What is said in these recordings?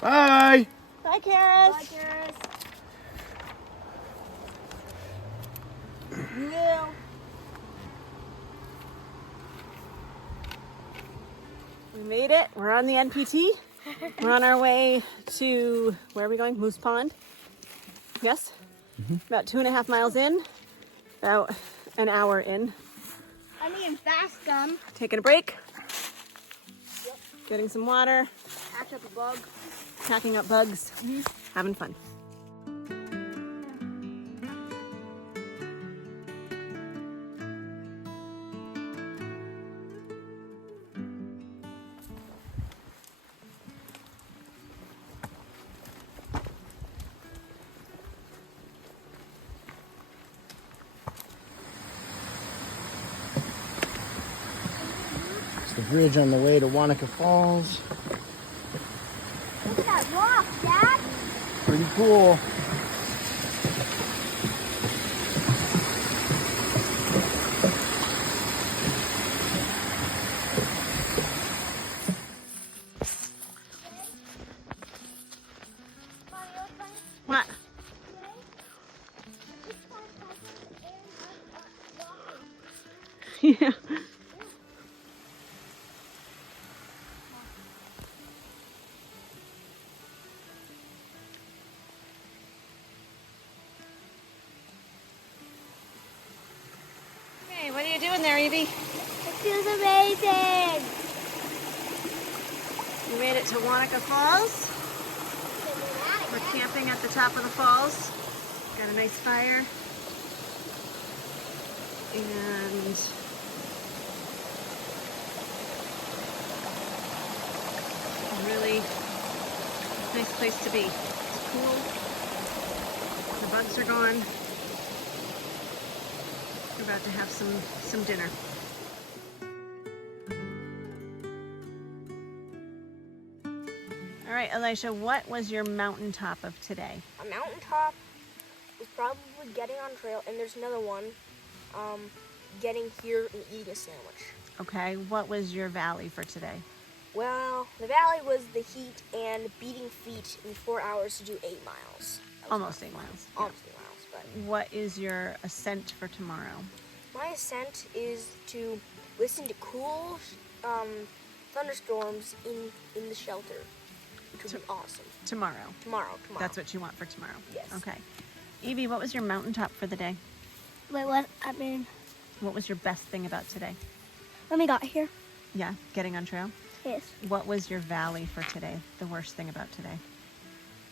Bye. Bye, Karis. Bye, Karis. Yeah. We made it. We're on the NPT. We're on our way to, where are we going? Moose Pond. Yes? About 2.5 miles in. About an hour in. I'm eating fast gum. Taking a break. Getting some water. Catch up a bug. Packing up bugs. Having fun. It's the bridge on the way to Wanaka Falls. Look at that rock, Dad. Pretty cool. What? Yeah. Hey, what are you doing there, Evie? It feels amazing. We made it to Wanaka Falls. We're camping at the top of the falls. Got a nice fire. And a really nice place to be. It's cool. The bugs are gone. We're about to have some dinner. All right, Elisha, what was your mountaintop of today? A mountaintop was probably getting on trail, and there's another one, getting here and eating a sandwich. Okay, what was your valley for today? Well, the valley was the heat and beating feet in 4 hours to do 8 miles. Almost 8 miles. Almost 8 miles, but What is your ascent for tomorrow? my ascent is to listen to cool thunderstorms in the shelter, which would be awesome. Tomorrow. Tomorrow. That's what you want for tomorrow? Yes. Okay. Evie, what was your mountaintop for the day? Wait, what? I mean, What was your best thing about today? when we got here, Yeah, getting on trail? yes, What was your valley for today? The worst thing about today?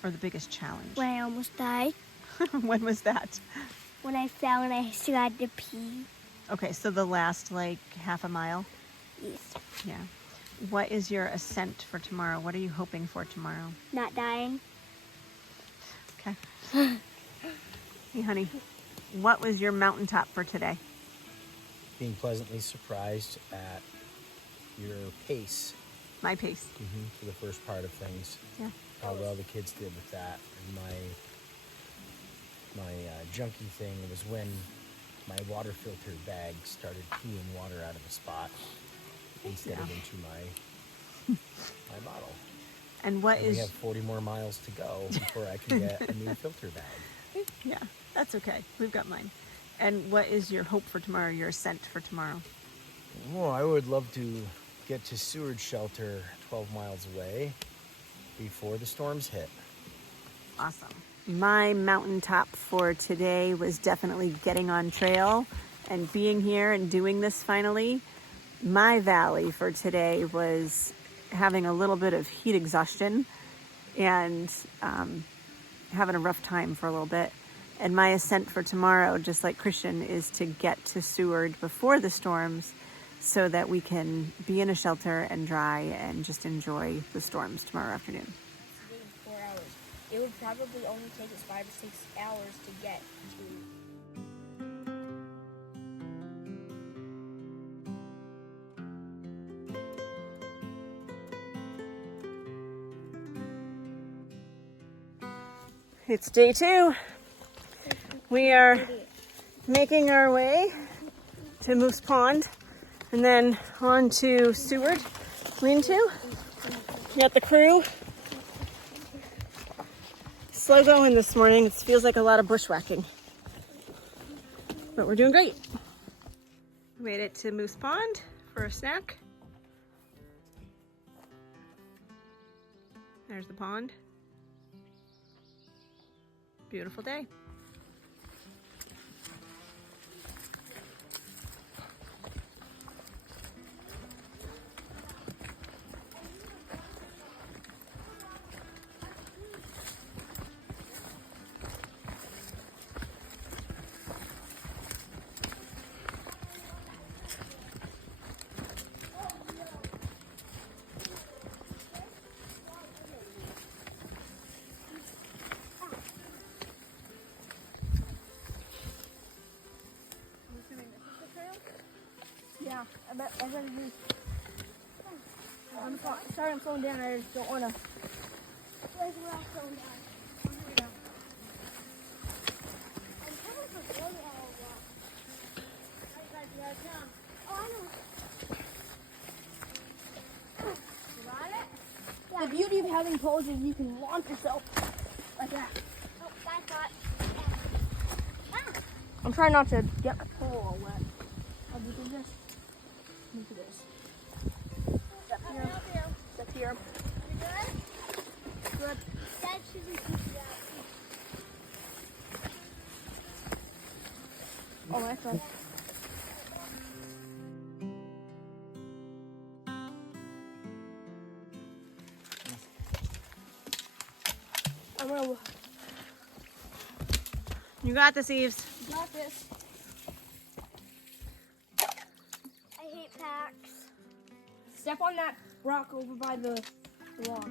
Or the biggest challenge? when I almost died, When was that? when I fell and I still had to pee. Okay, so the last like half a mile? Yes, Yeah. What is your ascent for tomorrow? What are you hoping for tomorrow? not dying. Okay. Hey, honey, what was your mountaintop for today? Being pleasantly surprised at your pace My pace. for the first part of things. Yeah. How well the kids did with that. And my junkie thing was when my water filter bag started peeing water out of a spot instead of into my bottle. And what And is... we have 40 more miles to go before I can get a new filter bag. Yeah, that's okay. We've got mine. And what is your hope for tomorrow, your ascent for tomorrow? Well, I would love to get to Seward Shelter 12 miles away before the storms hit. Awesome. My mountaintop for today was definitely getting on trail and being here and doing this finally. My valley for today was having a little bit of heat exhaustion and having a rough time for a little bit. And my ascent for tomorrow, just like Christian, is to get to Seward before the storms so that we can be in a shelter and dry and just enjoy the storms tomorrow afternoon. 4 hours. It would probably only take us 5 or 6 hours to get to. It's day 2. We are making our way to Moose Pond and then on to Seward Lean-To. We got the crew slow going this morning. It feels like a lot of bushwhacking. But we're doing great. Made it to Moose Pond for a snack. There's the pond. Beautiful day. Yeah, I bet it is. Sorry, I'm slowing down. I just don't want to. Like, we're all slowing down. Here we go. I'm coming for really all of that. Oh, I know. You got it? Yeah. The beauty of having poles is you can launch yourself like that. Oh, that's hot. I'm trying not to get my pole all wet. I'll do this. Look at this. Step here. Step here. You good? Good. Dad shouldn't keep that. Oh, that's fine. I'm gonna. You got this, Eves. Got this. I hate packs. Step on that rock over by the log.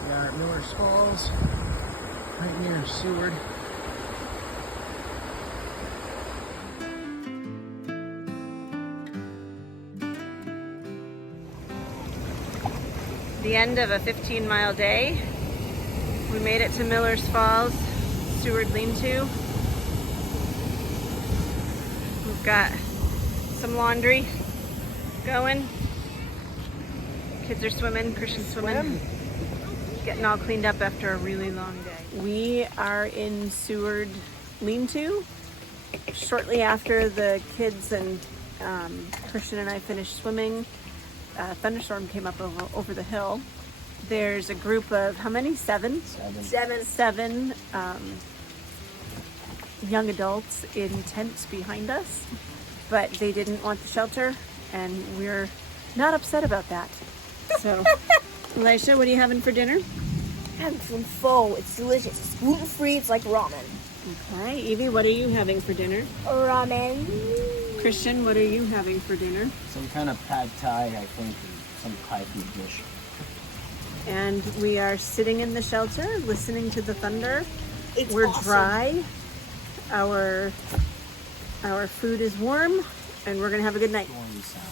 We are at Miller's Falls, right near Seward. The end of a 15-mile day. We made it to Miller's Falls, Seward Lean-To. We've got some laundry going. Kids are swimming, Christian's swimming. Getting all cleaned up after a really long day. We are in Seward Lean-To. Shortly after the kids and Christian and I finished swimming, a thunderstorm came up over the hill. There's a group of, how many? Seven young adults in tents behind us, but they didn't want the shelter, and we're not upset about that. So, Elisha, what are you having for dinner? Having some pho. It's delicious. It's gluten-free. It's like ramen. Okay, Evie, what are you having for dinner? Ramen. Christian, what are you having for dinner? Some kind of pad thai, I think, or some Thai food dish. And we are sitting in the shelter, listening to the thunder. We're awesome. Dry. Our food is warm, and we're gonna have a good night. Stormy sounds.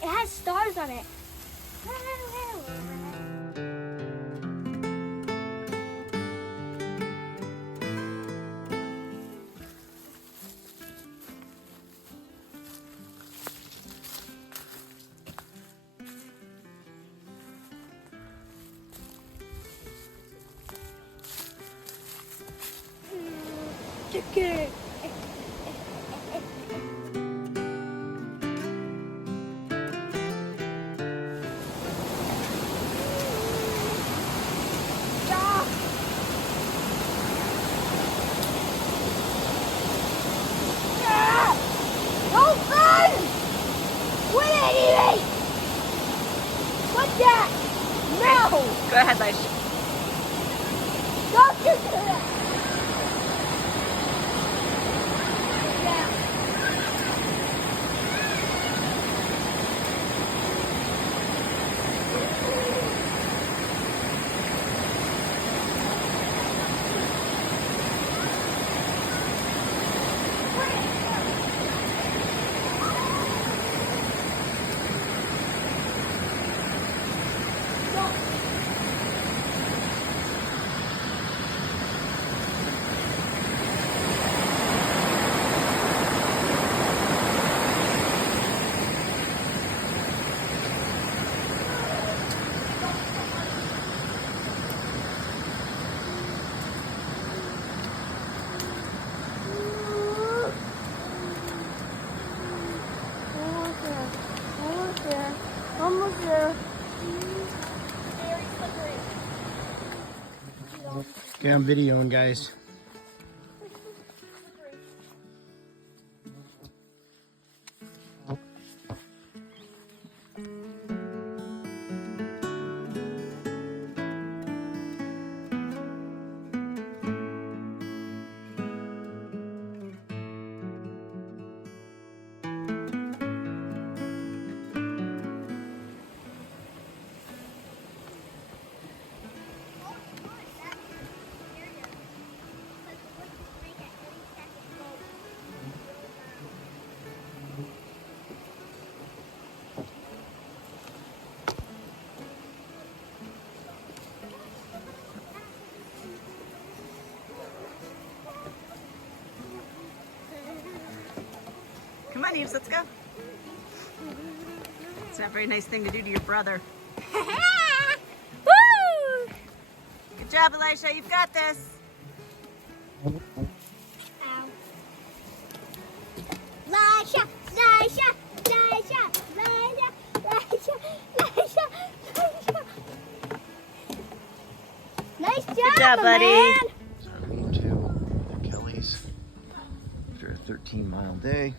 It has stars on it. Chicken. Don't run! Quit it! What's that? No! Go ahead, Laisha. Don't do that! Yeah. Almost there. Very slippery. Okay, I'm videoing, guys. Come on, Eves, let's go. It's not a very nice thing to do to your brother. Woo! Good job, Elisha. You've got this. Ow. Lisha, Lisha, Lisha, Lisha, Lisha, Lisha, Lisha. Nice job, Good job, my buddy. man. So I'm going to Kelly's after a 13-mile day.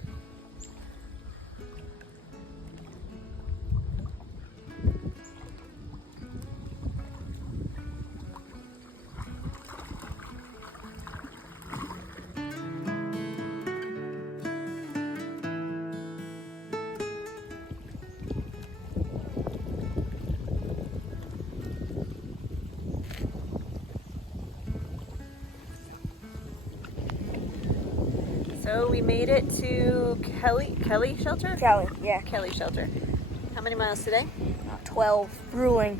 So we made it to Kelly shelter? Kelly, yeah. Kelly shelter. How many miles today? 12. Grueling.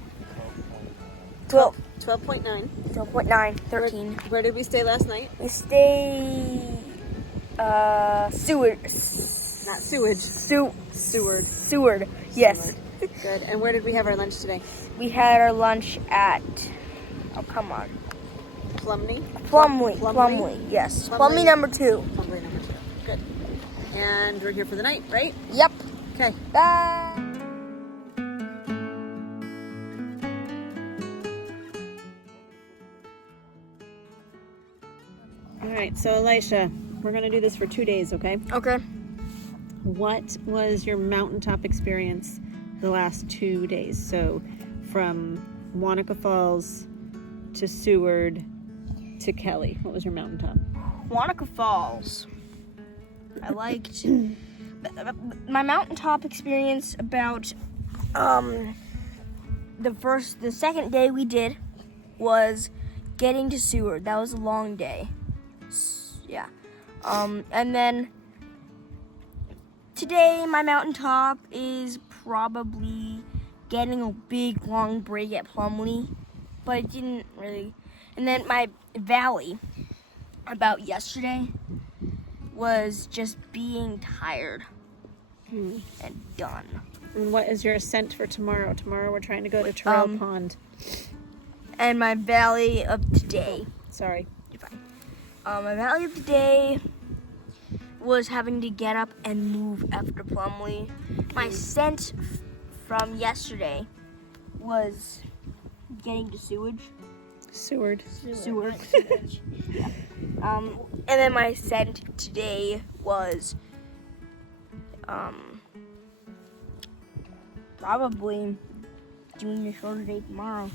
12. 12.9. 12.9. 13. Where did we stay last night? We stay Seward. Not sewage. Seward. Seward. Yes. Seward. Good. And where did we have our lunch today? We had our lunch at, oh come on, Plumley? Plumley. Yes. Plumley number 2. Plumley number 2. Good. And we're here for the night, right? Yep. Okay. Bye. All right. So Elisha, we're gonna do this for 2 days, okay? Okay. What was your mountaintop experience the last 2 days? So from Wanaka Falls to Seward to Kelly. What was your mountaintop? Wanaka Falls. I liked my mountaintop experience about the second day we did was getting to Seward. That was a long day. Yeah. And then today my mountaintop is probably getting a big long break at Plumley, but it didn't really. And then my valley about yesterday was just being tired and done. And what is your ascent for tomorrow? Tomorrow we're trying to go to Trail Pond. And my valley of today. Sorry. You're fine. My valley of the day was having to get up and move after Plumley. My scent from yesterday was getting to sewage. Seward. Seward. Yeah. And then my scent today was probably doing the shorter day tomorrow.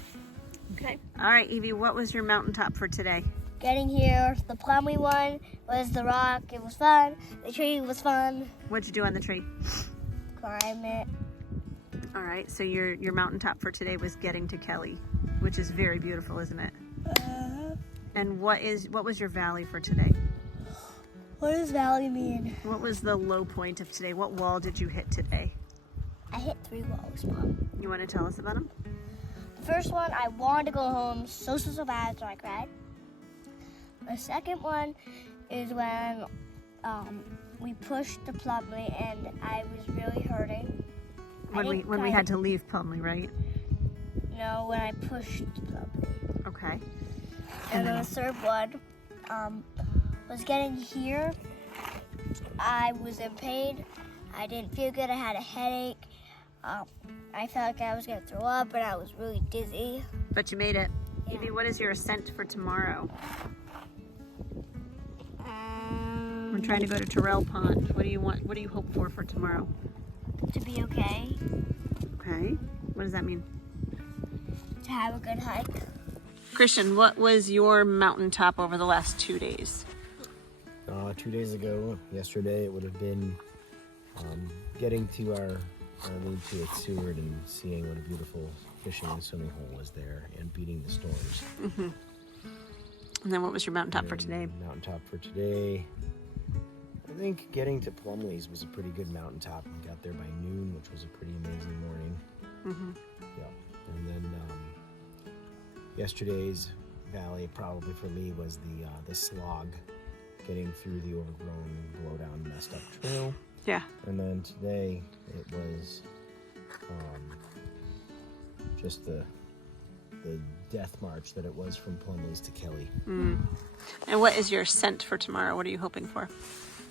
Okay. All right, Evie, what was your mountaintop for today? Getting here, the Plumley one was the rock. It was fun. The tree was fun. What'd you do on the tree? Climb it. All right, so your mountaintop for today was getting to Kelly, which is very beautiful, isn't it? And what was your valley for today? What does valley mean? What was the low point of today? What wall did you hit today? I hit 3 walls, Mom. You want to tell us about them? The first one, I wanted to go home so bad, so I cried. The second one is when we pushed the Plumley and I was really hurting. When we had to leave Plumley, right? No, when I pushed the Plumley. Okay. And then the third one was getting here. I was in pain. I didn't feel good. I had a headache. I felt like I was going to throw up, and I was really dizzy. But you made it. Yeah. Evie, what is your ascent for tomorrow? We're trying to go to Terrell Pond. What do you want? What do you hope for tomorrow? To be okay. Okay. What does that mean? To have a good hike. Christian, what was your mountaintop over the last 2 days? 2 days ago, yesterday, it would have been getting to our lead-to at Seward and seeing what a beautiful fishing and swimming hole was there and beating the storms. Mm-hmm. And then what was your mountaintop for today? Mountaintop for today, I think getting to Plumley's was a pretty good mountaintop. We got there by noon, which was a pretty amazing morning. Mm-hmm. Yeah. And then yesterday's valley, probably for me, was the slog, getting through the overgrown, blow-down, messed up trail. Yeah. And then today it was just the death march that it was from Plumley's to Kelly. Mm. And what is your ascent for tomorrow? What are you hoping for?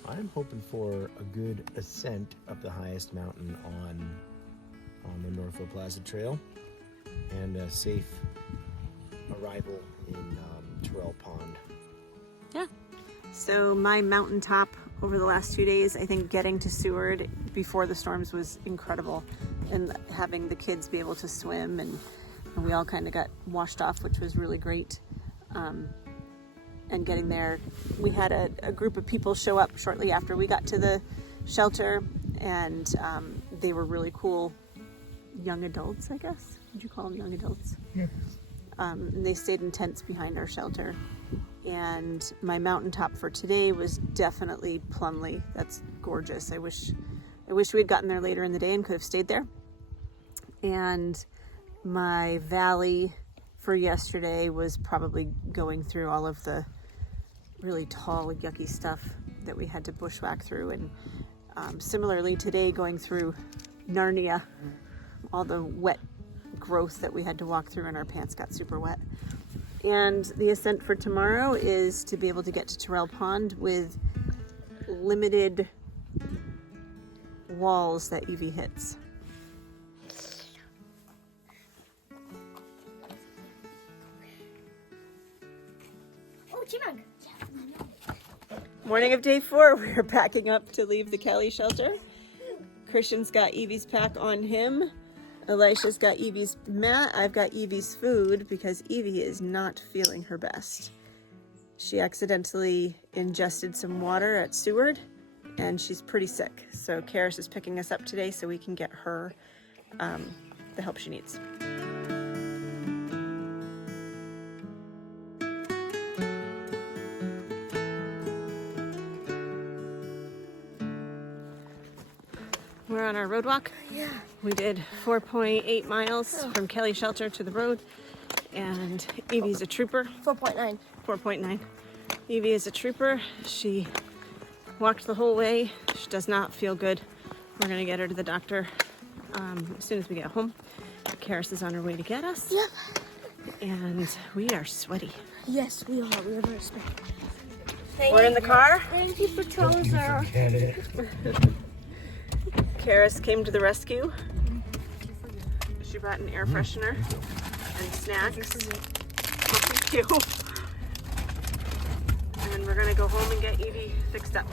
I'm hoping for a good ascent up the highest mountain on the Northville-Placid trail and a safe arrival in Terrell Pond. Yeah. So my mountaintop over the last 2 days, I think getting to Seward before the storms was incredible, and having the kids be able to swim, and we all kind of got washed off, which was really great. And getting there, we had a group of people show up shortly after we got to the shelter, and they were really cool young adults, I guess. Would you call them young adults? Yeah. And they stayed in tents behind our shelter. And my mountaintop for today was definitely Plumley. That's gorgeous. I wish we had gotten there later in the day and could have stayed there. And my valley for yesterday was probably going through all of the really tall, yucky stuff that we had to bushwhack through. And similarly today, going through Narnia, all the wet growth that we had to walk through, and our pants got super wet. And the ascent for tomorrow is to be able to get to Terrell Pond with limited walls that Evie hits. Oh, chipmunk. Morning of day 4, we're packing up to leave the Kelly shelter. Christian's got Evie's pack on him. Elisha's got Evie's mat. I've got Evie's food because Evie is not feeling her best. She accidentally ingested some water at Seward and she's pretty sick. So Karis is picking us up today so we can get her the help she needs. We're on our road walk. Yeah. We did 4.8 miles from Kelly Shelter to the road, and Evie's a trooper. 4.9. 4.9. Evie is a trooper. She walked the whole way. She does not feel good. We're gonna get her to the doctor as soon as we get home. Karis is on her way to get us. Yep. And we are sweaty. Yes, we are. We are very sweaty. We're in the car. Thank you for Trozer. Karis came to the rescue. She brought an air freshener and snacks. Thank you. And we're gonna go home and get Evie fixed up.